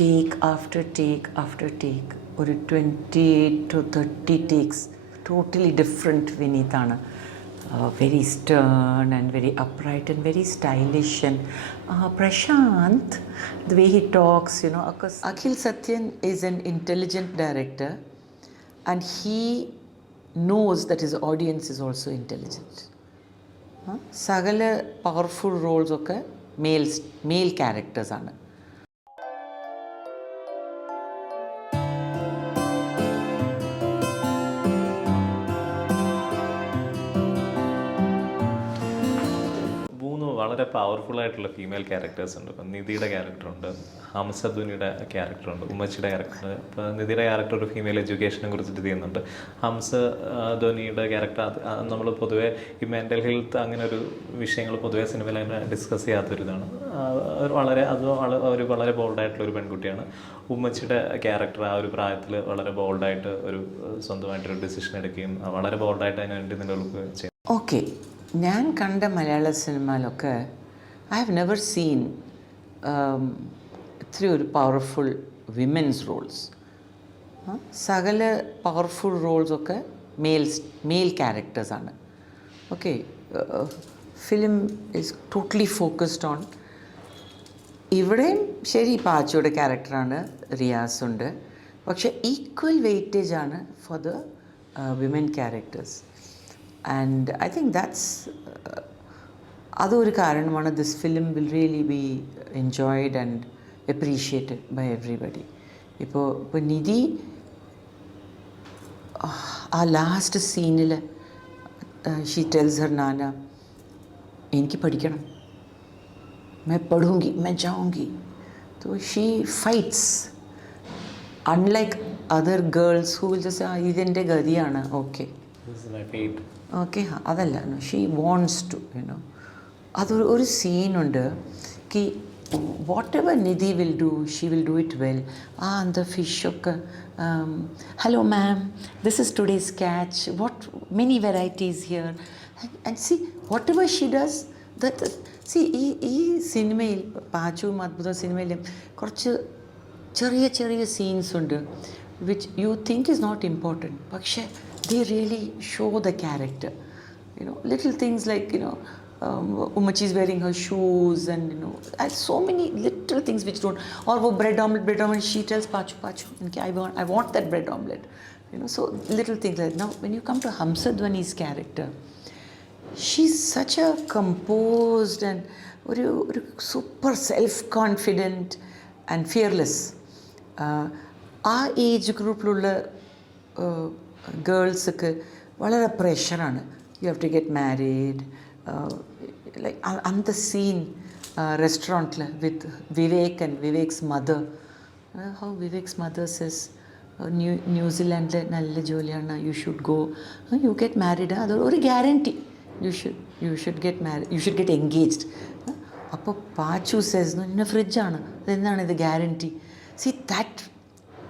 take after take after take, ഒരു 28 to 30 takes, totally different വിനീതാണ്. Very stern and very upright and very stylish. And Prashant, the way he talks, you know, because Akhil Satyan is an intelligent director and he knows that his audience is also intelligent. സകല powerful റോൾസൊക്കെ male ക്യാരക്ടേഴ്സാണ്. വളരെ powerful ആയിട്ടുള്ള female characters ഉണ്ട്. ഇപ്പം നിധിയുടെ ക്യാരക്ടറുണ്ട്, ഹംസധ്വനിയുടെ ക്യാരക്ടറുണ്ട്, ഉമ്മച്ചിയുടെ character. ഇപ്പോൾ നിധിയുടെ character ഒരു ഫീമെയിൽ എഡ്യൂക്കേഷനെ കുറിച്ചിട്ട് ചെയ്യുന്നുണ്ട്. ഹംസധ്വനിയുടെ ക്യാരക്ടർ നമ്മൾ പൊതുവേ ഈ മെൻ്റൽ ഹെൽത്ത് അങ്ങനെ ഒരു വിഷയങ്ങൾ പൊതുവേ സിനിമയിൽ അങ്ങനെ ഡിസ്കസ് ചെയ്യാത്തൊരിതാണ്. വളരെ ബോൾഡായിട്ടുള്ളൊരു പെൺകുട്ടിയാണ്. ഉമ്മച്ചിയുടെ ക്യാരക്ടർ ആ ഒരു പ്രായത്തിൽ വളരെ ബോൾഡായിട്ട് ഒരു സ്വന്തമായിട്ടൊരു ഡിസിഷൻ എടുക്കുകയും വളരെ ബോൾഡായിട്ട് അതിന് വേണ്ടി നിലനിൽക്കുക ചെയ്യും. ഓക്കെ, ഞാൻ കണ്ട മലയാള സിനിമയിലൊക്കെ ഐ ഹാവ് നെവർ സീൻ ഇത്രയും ഒരു പവർഫുൾ വിമൻസ് റോൾസ്. സകല പവർഫുൾ റോൾസൊക്കെ മെയിൽ ക്യാരക്ടേഴ്സാണ്. Okay, film is totally focused on. ഇവിടെയും ശരി പാച്ചുയുടെ ക്യാരക്ടറാണ്, റിയാസ് ഉണ്ട്, പക്ഷേ ഈക്വൽ വെയിറ്റേജ് ആണ് for the women characters. And I think that's അതൊരു കാരണമാണ് this film will really be enjoyed and appreciated by everybody. ഇപ്പോൾ നിധി ആ ലാസ്റ്റ് സീനിൽ ഷീ ടെൽസ് ഹർ നാന, എനിക്ക് പഠിക്കണം, मैं पढ़ूंगी, मैं जाऊंगी. तो she fights unlike other girls who will just say ഇതെൻ്റെ ഗതിയാണ്, ഓക്കെ ഓക്കെ അതല്ല, ഷീ വോണ്ട്സ് ടു യുനോ. അതൊരു സീനുണ്ട് കി whatever Nidhi will do she will do it well. എന്താ ഫിഷൊക്കെ, hello ma'am, this is today's catch, what many varieties here and see whatever she does that. See ഈ സിനിമയിൽ പാച്ചുവും അത്ഭുത സിനിമയിലും കുറച്ച് ചെറിയ ചെറിയ സീൻസ് ഉണ്ട് which you think is not important, പക്ഷേ they really show the character, you know, little things like, you know, Umachi is wearing her shoes and, you know, so many little things which don't, or wo bread omelette, she tells Pachu, okay, I want that bread omelette, you know, so little things like that. Now when you come to Hamsadhwani's character, she's such a composed and ഒരു super self confident and fearless. ആ age ഗ്രൂപ്പിലുള്ള ഗേൾസൊക്കെ വളരെ പ്രഷറാണ്. You have to get married. Like in the scene റെസ്റ്റോറൻറ്റിൽ with Vivek and Vivek's mother, how Vivek's mother says ന്യൂസിലാൻഡിൽ നല്ല ജോലിയാണ്, you should go, you get married, അത് ഒരു guarantee, you should get married, you should get engaged. അപ്പോൾ പാച്ചു സെസ് ഇന്ന ഫ്രിഡ്ജാണ്, അതെന്താണ് ഇത് ഗ്യാരണ്ടി. സി ദാറ്റ്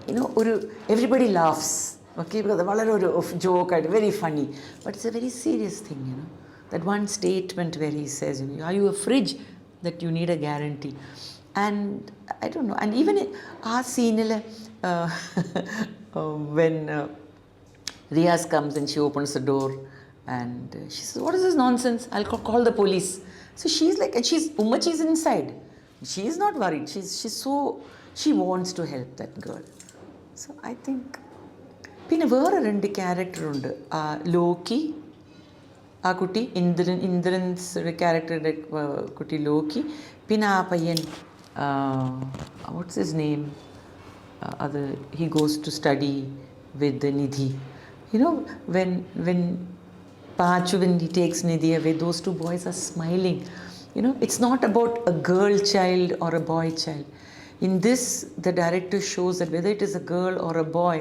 യുനോ ഒരു എവറിബഡി ലാഫ്സ്. Okay, because വളരെ ഒരു joke, very funny, but it's a very serious thing, you know, that one statement where he says, you know, are you a fridge that you need a guarantee? And I don't know, and even our scene when Riaz comes and she opens the door and she says, what is this nonsense, I'll call the police. So she's like, and Umachi's inside, she's not worried, she wants to help that girl. So I think പിന്നെ വേറെ 2 ക്യാരക്ടറുണ്ട്. Lockie, ആ കുട്ടി ഇന്ദ്രൻസ് ക്യാരക്ടറുടെ കുട്ടി Lockie. പിന്നെ ആ പയ്യൻ what's his name, അത് he goes to study with Nidhi. You know when Pachu, when he takes Nidhi away, those 2 boys are smiling. You know, it's not about a girl child or a boy child. In this, the director shows that whether it is a girl or a boy,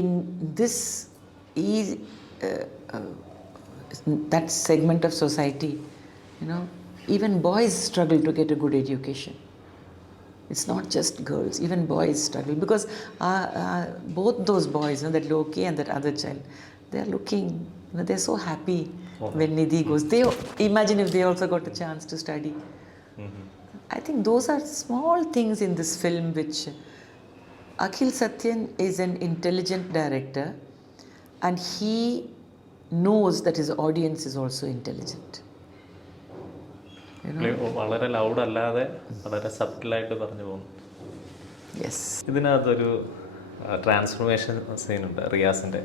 in this that segment of society, you know, even boys struggle to get a good education. It's not just girls, even boys struggle because both those boys, you know, that Loki and that other child, they are looking, you know, they're so happy when Nidhi goes. They imagine if they also got a chance to study. I think those are small things in this film which Akhil Satyan is an intelligent director and he knows that his audience is also intelligent. വളരെ loud അല്ലാതെ വളരെ സബ്റ്റിലായിട്ട് പറഞ്ഞു പോകുന്നു. Yes. ഇതിനകത്തൊരു transformation സീനുണ്ട് റിയാസിൻ്റെ.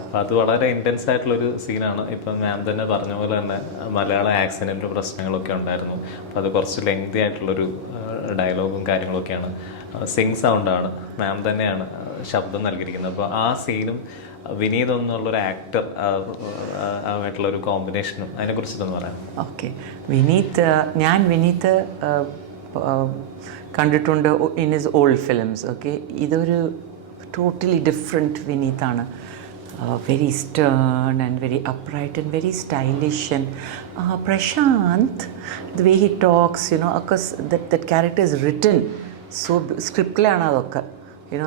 അപ്പം അത് വളരെ ഇൻറ്റൻസ് ആയിട്ടുള്ളൊരു സീനാണ്. ഇപ്പം മാം തന്നെ പറഞ്ഞ പോലെ തന്നെ മലയാള ആക്സിഡൻറ്റ് പ്രശ്നങ്ങളൊക്കെ ഉണ്ടായിരുന്നു. അപ്പോൾ അത് കുറച്ച് ലെങ്തി ആയിട്ടുള്ളൊരു ഡയലോഗും കാര്യങ്ങളൊക്കെയാണ്. സിങ് സൗണ്ടാണ്, മാം തന്നെയാണ് ശബ്ദം നൽകിയിരിക്കുന്നത്. അപ്പോൾ ആ സീനും വിനീത് എന്നുള്ളൊരു ആക്ടർ ആയിട്ടുള്ളൊരു കോമ്പിനേഷനും അതിനെക്കുറിച്ചിട്ടൊന്ന് പറയാം. ഓക്കെ, ഞാൻ വിനീത് കണ്ടിട്ടുണ്ട് in his old films. Okay, ഇതൊരു ടോട്ടലി ഡിഫറെൻറ്റ് വിനീതാണ്. Very stern and very upright and very stylish and Prashanth the way he talks, because that character is written so സ്ക്രിപ്റ്റിലാണ് അതൊക്കെ.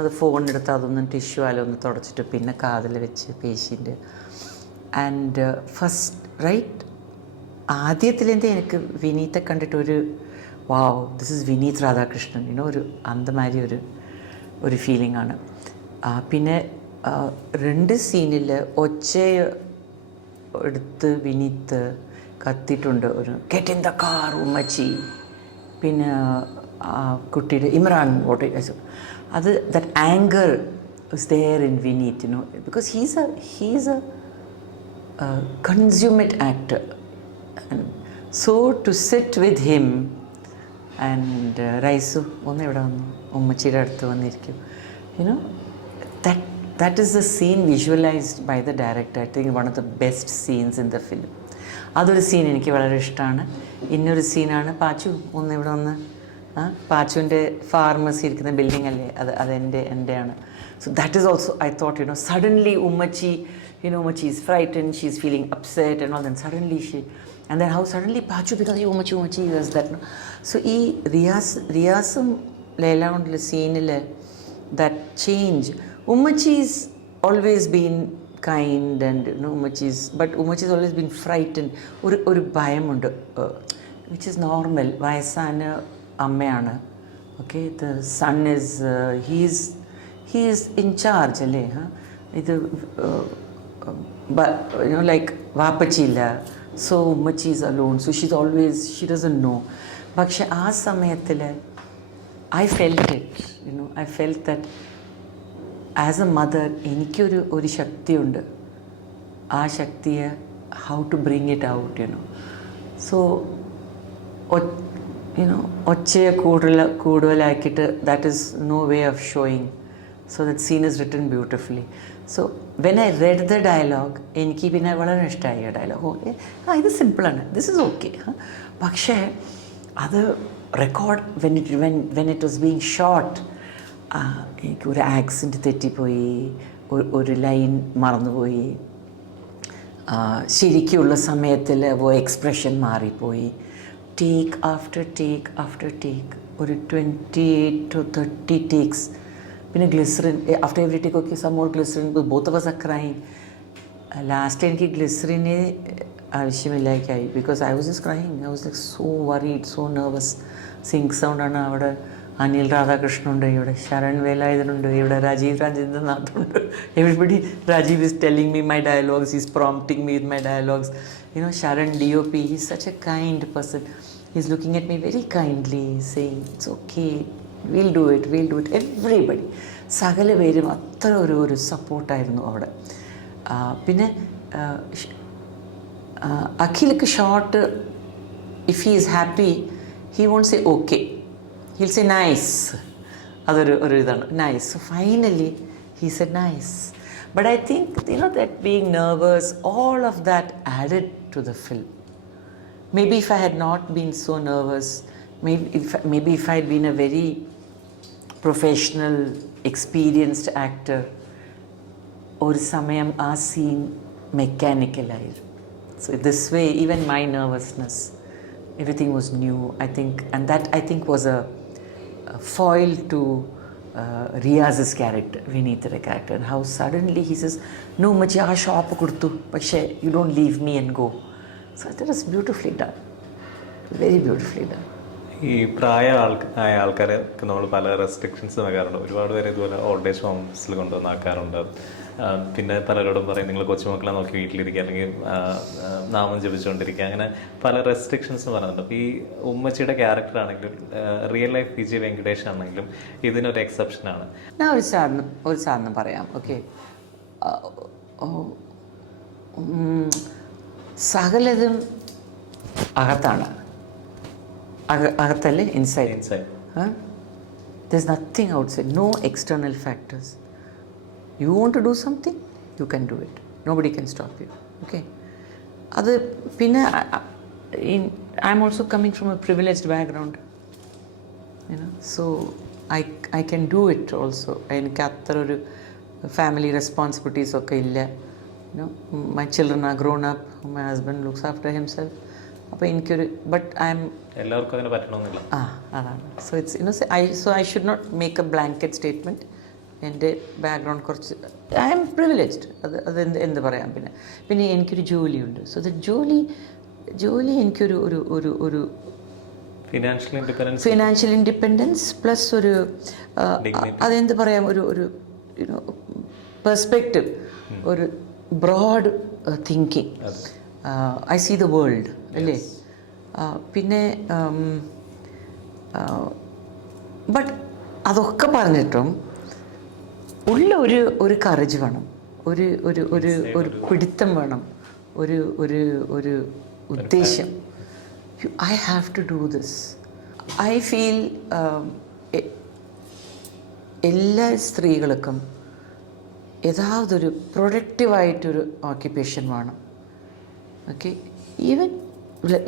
അത് ഫോണെടുത്ത് അതൊന്നും ടിഷ്യൂ ആലൊന്ന് തുടച്ചിട്ട് പിന്നെ കാതിൽ വെച്ച് പേഷ്യൻ്റ്. ആൻഡ് ഫസ്റ്റ് റൈറ്റ് ആദ്യത്തിലെന്തേ എനിക്ക് വിനീത്തെ കണ്ടിട്ടൊരു വാവ്, ദിസ് ഇസ് വിനീത് രാധാകൃഷ്ണൻ, ഒരു അന്തമാരി ഒരു ഫീലിംഗ് ആണ്. പിന്നെ 2 സീനിൽ ഒച്ച എടുത്ത് വിനീത്ത് കത്തിയിട്ടുണ്ട്. ഒരു ഗെറ്റ് ഇൻ ദ കാർ ഉമ്മച്ചി, പിന്നെ കുട്ടിയുടെ ഇമ്രാൻ വോട്ട് അത് that anchor is there in Vineeth, because he's a consummate actor. So to sit with him and റൈസു ഒന്ന് ഇവിടെ വന്നു ഉമ്മച്ചിയുടെ അടുത്ത് വന്നിരിക്കും, that is the scene visualized by the director. I think one of the best scenes in the film. അതൊരു scene എനിക്ക് വളരെ ഇഷ്ടമാണ്. ഇന്നൊരു സീനാണ് പാച്ചു ഒന്ന് ഇവിടെ വന്ന്, പാച്ചുവിൻ്റെ ഫാർമസി ഇരിക്കുന്ന ബിൽഡിംഗ് അല്ലേ, എൻ്റെയാണ്. So that is also I thought suddenly ഉമ്മച്ചി ഉമ്മച്ചി is frighten, she is feeling upset and all, then suddenly and then how suddenly Pachu because ഉമ്മച്ചി was that. So ഈ റിയാസും ലൈലാണ്ടുള്ള സീനിൽ that change, ഉമ്മച്ചി's always been kind and but ഉമ്മച്ചി's always been frightened. ഒരു ഭയമുണ്ട് which is normal. വയസ്സാന അമ്മയാണ്. Okay, the son is he is in charge അല്ലേ. ഇത് like വാപ്പച്ചിയില്ല, so ഉമ്മച്ചി is alone, so she doesn't know. പക്ഷെ ആ സമയത്തിൽ I felt it, I felt that as a mother എനിക്കൊരു ശക്തിയുണ്ട്. ആ ശക്തിയെ how to bring it out, so ഒച്ചയെ കൂടുതലാക്കിയിട്ട് that is no way of showing. So that scene is written beautifully. So when I read the dialogue, എനിക്ക് പിന്നെ വളരെ ഇഷ്ടമായി ആ dialogue. ഇത് സിമ്പിളാണ്, ദിസ് ഇസ് ഓക്കെ. പക്ഷേ അത് record when it was being shot, എനിക്ക് ഒരു ആക്സെൻറ്റ് തെറ്റിപ്പോയി, ഒരു ലൈൻ മറന്നുപോയി, ശരിക്കുള്ള സമയത്തിൽ എക്സ്പ്രഷൻ മാറിപ്പോയി. ടേക്ക് ആഫ്റ്റർ ടേക്ക് ഒരു 28 to 30 takes. പിന്നെ glycerine after every take okay some more glycerine, both of us are crying. Last എനിക്ക് ഗ്ലിസറിന് ആവശ്യമില്ലായി because I was just crying. I was like so worried, so nervous. Sync സൗണ്ടാണ്. അവിടെ അനിൽ രാധാകൃഷ്ണനുണ്ട്, ഇവിടെ ശരൺ വേലായുധനുണ്ട്, ഇവിടെ രാജീവ് രാജേന്ദ്രനാഥുണ്ട്. Everybody, Rajeev is telling me my dialogues, is prompting me with my dialogues. Sharan DOP, he's such a kind person. He's looking at me very kindly, saying, it's okay, we'll do it. Everybody, സകല പേരും അത്ര ഒരു സപ്പോർട്ടായിരുന്നു അവിടെ. പിന്നെ അഖിലേക്ക് shot, if he is happy he won't say okay, he'll say nice. അതൊരു ഇതാണ്, nice. So finally he said nice. But I think, that being nervous, all of that added to the film. Maybe if I had not been so nervous, maybe if I had been a very professional, experienced actor, ഒരു സമയം ആ scene മെക്കാനിക്കലായിരുന്നു. So this way, even my nervousness, everything was new, I think. And that, I think, was a foil to Riyaz's character, Vineet's character, and how suddenly he says, no machi aa shop kudtu, പക്ഷേ you don't leave me and go. So that was beautifully done, very beautifully done. ഈ ആയ ആൾക്കാരെ നമ്മൾ പല restrictions നൽകാറുണ്ട്. ഒരുപാട് പേരെ ഇതുപോലെ ഓൾഡ് ഏജ് ഹോംസിൽ കൊണ്ടുവന്ന് ആക്കാറുണ്ട്. പിന്നെ പലരോടും പറയും നിങ്ങൾ കൊച്ചുമക്കളെ നോക്കി വീട്ടിലിരിക്കുക, അല്ലെങ്കിൽ നാമം ജപിച്ചുകൊണ്ടിരിക്കുക, അങ്ങനെ പല റെസ്ട്രിക്ഷൻസ് പറയുന്നുണ്ട്. അപ്പോൾ ഈ ഉമ്മച്ചിയുടെ ക്യാരക്ടർ ആണെങ്കിലും റിയൽ ലൈഫ് വിജി വെങ്കടേഷ് ആണെങ്കിലും ഇതിനൊരു എക്സെപ്ഷനാണ്. ഞാൻ ഒരു സാധനം പറയാം. ഓക്കെ, സകലതും അകത്താണ്, അകത്തല്ലേ, inside. There's nothing outside, no external factors. You want to do something, you can do it. Nobody can stop you. Okay. അത് പിന്നെ I'm also coming from a privileged background, you know, so I can do it also. എനിക്ക് അത്ര ഒരു family responsibilities ഒക്കെ ഇല്ല. You know, my children are grown up, my husband looks after himself. അപ്പോൾ എനിക്കൊരു എല്ലാവർക്കും അതിന് പറ്റണമെന്നില്ല. അതാണ്. So it's I should not make a blanket statement. എൻ്റെ ബാക്ക്ഗ്രൗണ്ട് കുറച്ച് ഐ എം പ്രിവിലേജ്ഡ്, അത് എന്ത് പറയാം. പിന്നെ എനിക്കൊരു ജോലിയുണ്ട്. സോ ദ ജോലി എനിക്കൊരു ഒരു ഒരു ഒരു ഫിനാൻഷ്യൽ ഇൻഡിപെൻഡൻസ് പ്ലസ് ഒരു അതെന്ത് പറയാം, ഒരു യുനോ പെർസ്പെക്റ്റീവ്, ഒരു broad thinking. I see the world അല്ലേ. പിന്നെ ബട്ട് അതൊക്കെ പറഞ്ഞിട്ടും ഉള്ള ഒരു കറേജ് വേണം, ഒരു ഒരു ഒരു ഒരു പിടുത്തം വേണം, ഒരു ഒരു ഒരു ഉദ്ദേശം. I have to do this. I feel എല്ലാ സ്ത്രീകൾക്കും ഏതാവതൊരു പ്രൊഡക്റ്റീവായിട്ടൊരു ഓക്യുപ്പേഷൻ വേണം. Okay, even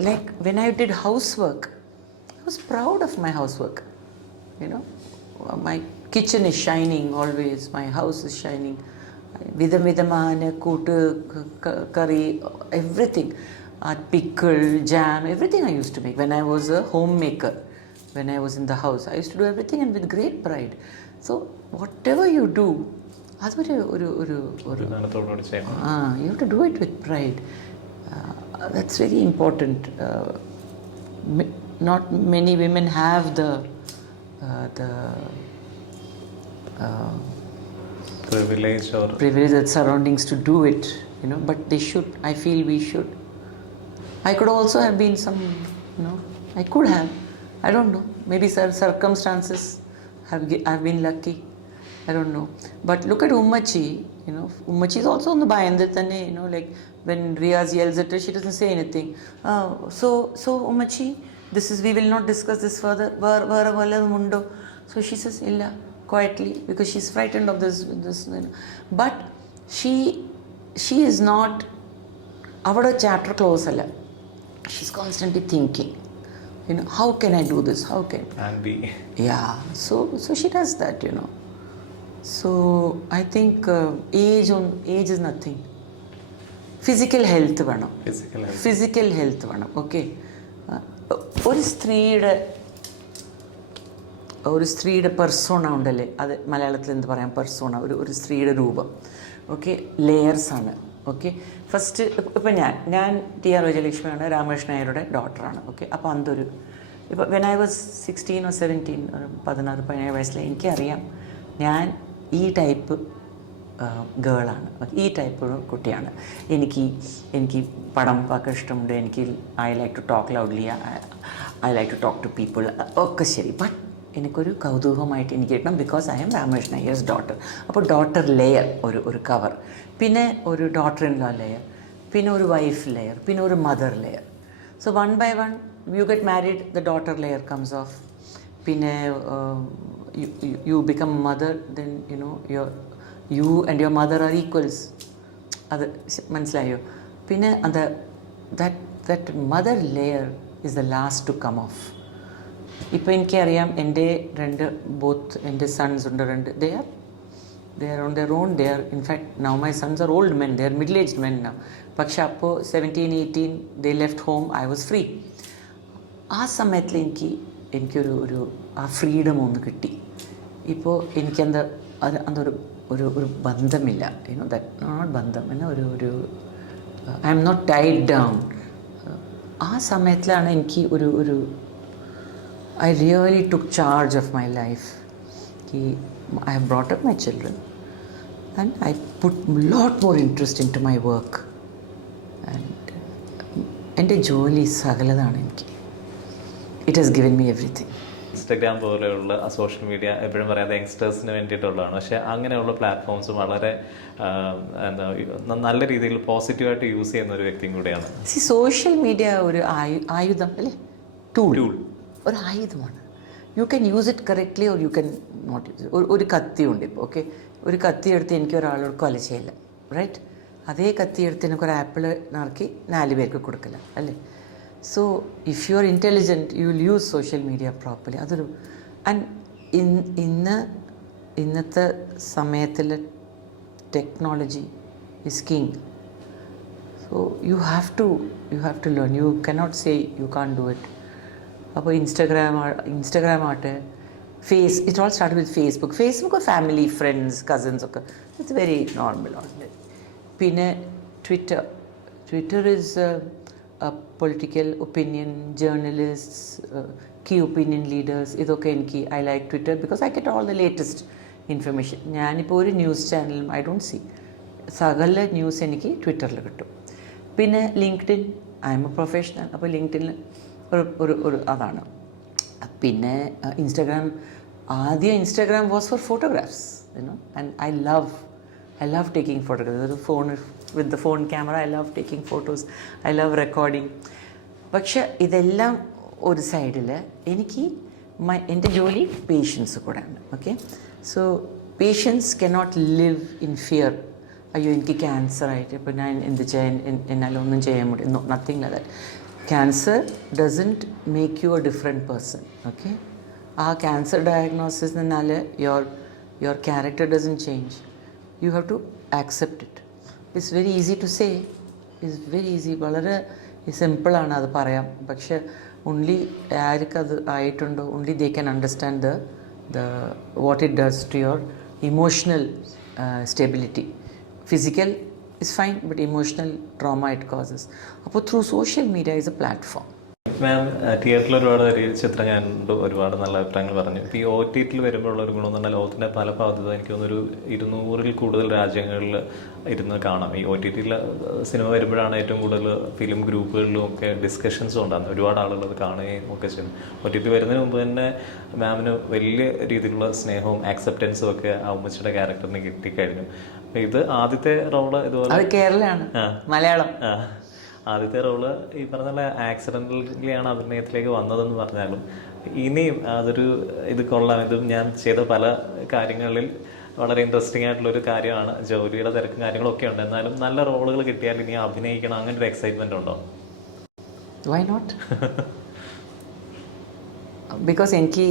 like when I did housework, I was proud of my housework. You know, my kitchen is shining always, my house is shining. Vidamana kootu curry, everything, pickle, jam, everything I used to make when I was a homemaker. When I was in the house, I used to do everything and with great pride. So whatever you do, you have to do it with pride. That's very important. Not many women have the privilege and surroundings to do it, you know, but they should. I feel we should. I could also have been some, you know, I could have, I don't know, maybe circumstances I've been lucky, I don't know. But look at Ummachi, you know, Ummachi is also on the Bayandatane, you know, like when Riyaz yells at her, she doesn't say anything. So Ummachi, we will not discuss this further. Mundo. So she says, illa, quietly, because she's frightened of this, you know. But she is not, our chapter close alla. She's constantly thinking, you know, how can I do this? How can? And be. Yeah. So she does that, you know. So I think age is nothing. Physical health വേണം. Okay. ഒരു സ്ത്രീയുടെ persona ഉണ്ടല്ലേ, അത് മലയാളത്തിൽ എന്ത് പറയാം, persona, ഒരു സ്ത്രീയുടെ രൂപം. ഓക്കെ, ലെയേഴ്സാണ്. ഓക്കെ, ഫസ്റ്റ് ഇപ്പം ഞാൻ ടി.ആർ. വിജയലക്ഷ്മിയാണ്, രാമകൃഷ്ണ നായരുടെ ഡോട്ടറാണ്. ഓക്കെ, അപ്പോൾ അതൊരു ഇപ്പോൾ വെൻ ഐ വാസ് 16 or 17, 16-17 വയസ്സിൽ എനിക്കറിയാം ഞാൻ ഈ ടൈപ്പ് ഗേളാണ്, ഈ ടൈപ്പ് കുട്ടിയാണ്. എനിക്ക് പടം പാക്കാൻ ഇഷ്ടമുണ്ട്, I like to talk loudly, I like to talk to people, okay ശരി. ബട്ട് എനിക്കൊരു കൗതുകമായിട്ട് എനിക്ക് കിട്ടണം, because I'm Ramakrishna Iyer's daughter. അപ്പോൾ ഡോട്ടർ ലെയർ ഒരു കവർ, പിന്നെ ഒരു ഡോട്ടർ ഇൻ ലോ ലെയർ, പിന്നെ ഒരു വൈഫ് ലെയർ, പിന്നെ ഒരു mother layer. So one by one you get married, the daughter layer comes off. പിന്നെ you become mother, then you know you and your mother are equals. അത് മനസ്സിലായോ? പിന്നെ that mother layer is the last to come off. ഇപ്പോൾ എനിക്കറിയാം എൻ്റെ എൻ്റെ sons ഉണ്ട്, they are on their own. They are, in fact, now my sons are old men, they are middle-aged men now. പക്ഷെ അപ്പോൾ 17-18 they left home, I was free. ആ സമയത്തിൽ എനിക്കൊരു ആ ഫ്രീഡം ഒന്ന് കിട്ടി. ഇപ്പോൾ എനിക്കെന്തൊരു ഒരു ബന്ധമില്ല, യുനോ, ദാറ്റ് നോട്ട് ബന്ധം എന്ന ഒരു I am not tied down. ആ സമയത്തിലാണ് എനിക്ക് I really took charge of my life. I have brought up my children and I put lot more interest into my work. And എൻ്റെ ജോലി സകലതാണ് എനിക്ക്. It has given me everything. Instagram പോലെയുള്ള social media എപ്പോഴും പറയാതെ യങ്സ്റ്റേഴ്സിന് വേണ്ടിയിട്ടുള്ളതാണ്. പക്ഷേ അങ്ങനെയുള്ള platforms വളരെ നല്ല രീതിയിൽ പോസിറ്റീവായിട്ട് യൂസ് ചെയ്യുന്ന ഒരു വ്യക്തിയും കൂടെയാണ്. സോഷ്യൽ മീഡിയ ഒരു ആയുധം അല്ലേ, ടൂൾ, ഒരു ആയുധമാണ്. You can use it correctly or you can not use it. ഒരു കത്തിയുണ്ട് ഇപ്പോൾ, ഓക്കെ, ഒരു കത്തി എടുത്ത് എനിക്ക് ഒരാളോട് കൊല ചെയ്യില്ല, റൈറ്റ്? അതേ കത്തി എടുത്ത് എനിക്കൊരു ആപ്പിൾ നറുക്കി 4 പേർക്ക് കൊടുക്കില്ല, അല്ലേ? So if you are intelligent you will use social media properly. അതൊരു ഇന്നത്തെ സമയത്തിൽ technology is king. So you have to learn. You cannot say you can't do it. അപ്പോൾ ഇൻസ്റ്റഗ്രാം ആട്ടെ, it all start with Facebook family, friends, cousins ഒക്കെ, it's very normal. പിന്നെ Twitter is political opinion, journalists, key opinion leaders, ഇതൊക്കെ എനിക്ക് I like Twitter because I get all the latest information. ഞാനിപ്പോൾ ഒരു news ചാനലും I don't see, സകല news എനിക്ക് ട്വിറ്ററിൽ കിട്ടും. പിന്നെ LinkedIn, I am a professional, അപ്പോൾ ലിങ്ക്ഡിനിൽ ഒരു അതാണ്. പിന്നെ Instagram was for photographs, and I love taking photographs. With the phone camera, I love taking photos, I love recording. പക്ഷെ ഇതെല്ലാം ഒരു സൈഡിൽ എനിക്ക് എൻ്റെ ജോലി പേഷ്യൻസ് കൂടെയാണ്, okay? So patients cannot live in fear. അയ്യോ എനിക്ക് ക്യാൻസർ ആയിട്ട് ഇപ്പോൾ ഞാൻ എന്ത് ചെയ്യാൻ, എന്നാലൊന്നും ചെയ്യാൻ പറ്റും, nothing like that. Cancer doesn't make you a different person, okay? ആ ക്യാൻസർ ഡയഗ്നോസിസ് നിന്നാൽ your character doesn't change. You have to accept it. It's very easy to say, it's very easy, വളരെ സിമ്പിളാണ് അത് പറയാം. പക്ഷെ ഓൺലി ആർക്കത് ആയിട്ടുണ്ടോ, only they can understand the what it does to your emotional stability. Physical is fine, but emotional trauma it causes. അപ്പോൾ through social media is A platform. മാം, തിയേറ്ററിൽ ഒരുപാട് ചിത്രം കണ്ടു, ഒരുപാട് നല്ല അഭിപ്രായങ്ങൾ പറഞ്ഞു. ഇപ്പോൾ ഈ OTTയിൽ വരുമ്പോഴുള്ള ഒരു ഗുണമെന്ന് പറഞ്ഞാൽ ലോകത്തിൻ്റെ പല ഭാഗത്തും എനിക്ക് തോന്നുന്നൊരു 200-ൽ കൂടുതൽ രാജ്യങ്ങളിൽ ഇരുന്ന് കാണാം. ഈ OTTയിൽ സിനിമ വരുമ്പോഴാണ് ഏറ്റവും കൂടുതൽ ഫിലിം ഗ്രൂപ്പുകളിലും ഒക്കെ ഡിസ്കഷൻസും ഉണ്ടാകുന്നത്. ഒരുപാട് ആളുകൾ അത് കാണുകയും ഒക്കെ ചെയ്യും. OTT വരുന്നതിന് മുമ്പ് തന്നെ മാമിന് വലിയ രീതിയിലുള്ള സ്നേഹവും ആക്സെപ്റ്റൻസും ഒക്കെ ആ ഉമ്മച്ചിയുടെ ക്യാരക്ടറിന് കിട്ടിക്കഴിഞ്ഞു. അപ്പോൾ ഇത് ആദ്യത്തെ റോള് ഇതുപോലെ കേരളമാണ്, മലയാളം. ആദ്യത്തെ റോള് ഈ പറഞ്ഞ ആക്സിഡൻ്റലിയാണ് അഭിനയത്തിലേക്ക് വന്നതെന്ന് പറഞ്ഞാലും ഇനിയും ഇത് കൊള്ളാം. ഇതും ഞാൻ ചെയ്ത പല കാര്യങ്ങളിൽ വളരെ ഇൻട്രസ്റ്റിംഗ് ആയിട്ടുള്ളൊരു കാര്യമാണ്. ജോലിയുടെ തിരക്കും കാര്യങ്ങളൊക്കെ ഉണ്ട്, എന്നാലും നല്ല റോളുകൾ കിട്ടിയാൽ ഇനി അഭിനയിക്കണം, അങ്ങനെ ഒരു എക്സൈറ്റ്മെന്റ് ഉണ്ടോ? Why not? ബിക്കോസ് എനിക്ക്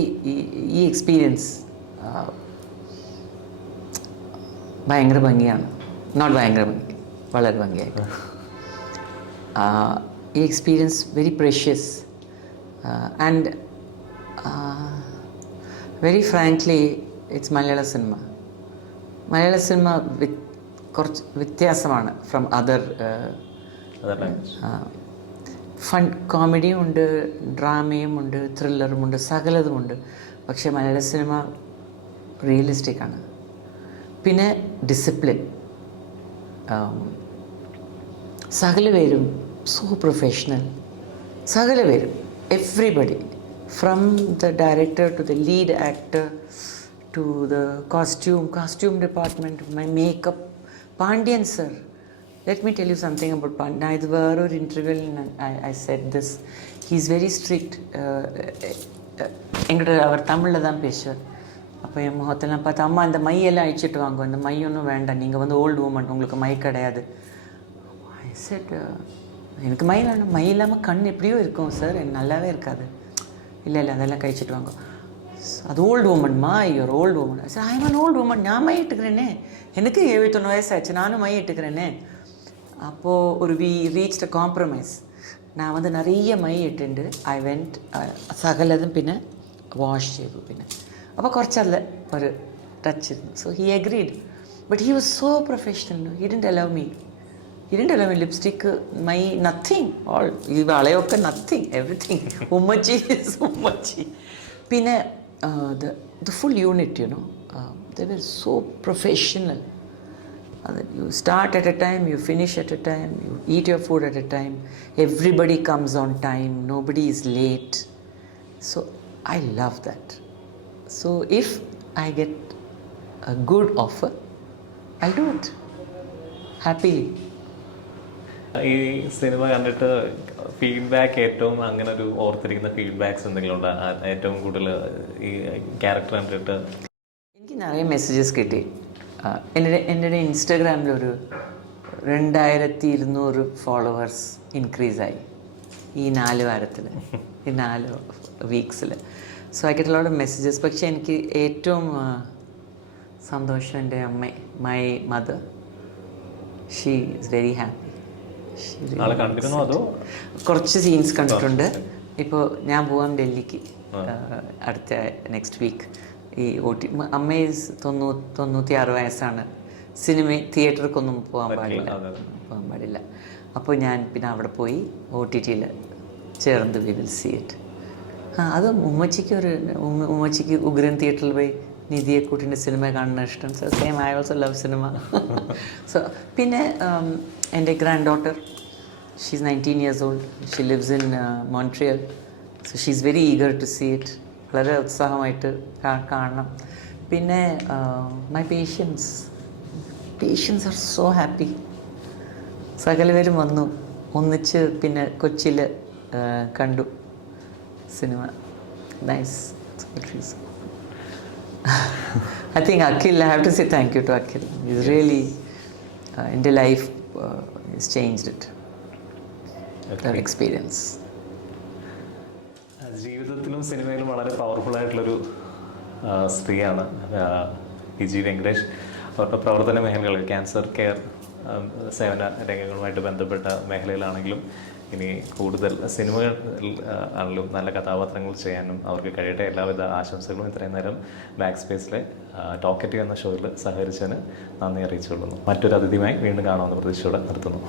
ഈ എക്സ്പീരിയൻസ് ഭയങ്കര ഭംഗിയാണ്. നോട്ട് ഭയങ്കര ഭംഗി, വളരെ ഭംഗിയായിട്ട്. ഈ experience very precious and very frankly it's Malayala cinema. Malayala cinema കുറച്ച് വ്യത്യാസമാണ് ഫ്രം അതർ. ഫൺ കോമഡിയും ഉണ്ട്, ഡ്രാമയും ഉണ്ട്, ത്രില്ലറും ഉണ്ട്, സകലതുമുണ്ട്. പക്ഷേ മലയാള സിനിമ റിയലിസ്റ്റിക് ആണ്. പിന്നെ ഡിസിപ്ലിൻ. സകല പേരും സോ പ്രൊഫഷണൽ, സകല പേരും, everybody from the director to the lead actor to the costume department, my makeup. Pandian sir, let me tell you something about Pandya. நான் இது வேற ஒரு இன்டர்வியூவில் I said this. He is very strict. எங்கிட்ட அவர் தமிழில் தான் பேசுவார். அப்போ என் முகத்தெல்லாம் பார்த்து, அம்மா இந்த மையெல்லாம் அழிச்சிட்டு வாங்க, அந்த மை ஒன்றும் வேண்டாம், நீங்கள் வந்து ஓல்டு உமன், உங்களுக்கு மை கிடையாது. I said, எனக்கு மை வேணும். மை இல்லாமல் கண் எப்படியோ இருக்கும் சார், எனக்கு நல்லாவே இருக்காது. இல்லை அதெல்லாம் கழிச்சிட்டு வாங்க. அது ஓல்டு உமன்மா, ஐயோ old woman. Sir I am old woman, நான் மை இட்டுக்கிறேனே, எனக்கு 71 வயசாச்சு, நானும் மை இட்டுக்கிறேனே. அப்போது we reached a compromise. நான் வந்து நிறைய மை ഇട്ടുണ്ട്. I went സകലതും പിന്നെ വാഷ് ചെയ്തു. പിന്നെ അപ്പോൾ കുറച്ചല്ല ഒരു ടച്ച് ഇരുന്നു. So he agreed. But he was so professional. He didn't allow me. He didn't allow me lipstick, my nothing, all. ഈ വളയൊക്കെ nothing, everything. ഉമ്മച്ചി is ഉമ്മച്ചി. പിന്നെ the full unit, you know, they were so professional. You start at a time, you finish at a time, you eat your food at a time. Everybody comes on time, nobody is late. So I love that. So if I get a good offer, I'll do it happily. ഈ cinema കണ്ടിട്ട് feedback ഏറ്റവും അങ്ങനെ ഒരു ഓർത്തിരിക്കുന്ന feedbacks എന്തെങ്കിലും ഉണ്ടോ? ഏറ്റവും കൂടുതൽ ഈ ക്യാരക്ടർ കണ്ടിട്ട് എനിക്ക് നിറയെ മെസ്സേജസ് കിട്ടി. എൻ്റെ ഇൻസ്റ്റാഗ്രാമിലൊരു 2200 ഫോളോവേഴ്സ് ഇൻക്രീസായി ഈ 4 വാരത്തിൽ, ഈ 4 വീക്സിൽ. So I get a lot of messages. പക്ഷേ എനിക്ക് ഏറ്റവും സന്തോഷം എൻ്റെ അമ്മ, my mother, she is very happy. കുറച്ച് സീൻസ് കണ്ടിട്ടുണ്ട്. ഇപ്പോൾ ഞാൻ പോവാം ഡൽഹിക്ക് അടുത്ത നെക്സ്റ്റ് വീക്ക്. ഈ അമ്മ 96 വയസ്സാണ്. തിയേറ്ററിക്കൊന്നും പോകാൻ പാടില്ല. അപ്പോൾ ഞാൻ പിന്നെ അവിടെ പോയി OTT ചേർന്ന് വി വിൽ സീ ഇറ്റ്. അത് ഉമ്മച്ചിക്ക് ഉഗ്രൻ തിയേറ്ററിൽ പോയി നിധിയെ കൂട്ടിൻ്റെ സിനിമ കാണുന്ന ഇഷ്ടം. So same, I also love cinema. So പിന്നെ എൻ്റെ granddaughter, she's 19 years old. She lives in Montreal. So she's very eager to see it. വളരെ ഉത്സാഹമായിട്ട് കാണണം. പിന്നെ my patients are so happy. സകലവരും വന്നു ഒന്നിച്ച് പിന്നെ കൊച്ചിയിൽ കണ്ടു സിനിമ. Nice. I think Akhil, I have to say thank you to Akhil. He's really in the life he's changed it. That experience. ജീവിതത്തിലും സിനിമയിലും വളരെ പവർഫുൾ ആയിട്ടുള്ളൊരു സ്ത്രീയാണ് വിജി വെങ്കടേഷ്. അവരുടെ പ്രവർത്തന മേഖലകൾ ക്യാൻസർ കെയർ സേവന രംഗങ്ങളുമായിട്ട് ബന്ധപ്പെട്ട മേഖലയിലാണെങ്കിലും ഇനി കൂടുതൽ സിനിമകൾ ആണെങ്കിലും നല്ല കഥാപാത്രങ്ങൾ ചെയ്യാനും അവർക്ക് കഴിയട്ടെ. എല്ലാവിധ ആശംസകളും. ഇത്രയും നേരം ബാക്ക് സ്പേസിലെ ടോക്കറ്റ് എന്ന ഷോയിൽ സഹകരിച്ചതിന് നന്ദി അറിയിച്ചുകൊള്ളുന്നു. മറ്റൊരു അതിഥിയുമായി വീണ്ടും കാണാമെന്ന് പ്രതീക്ഷയോടെ നിർത്തുന്നു.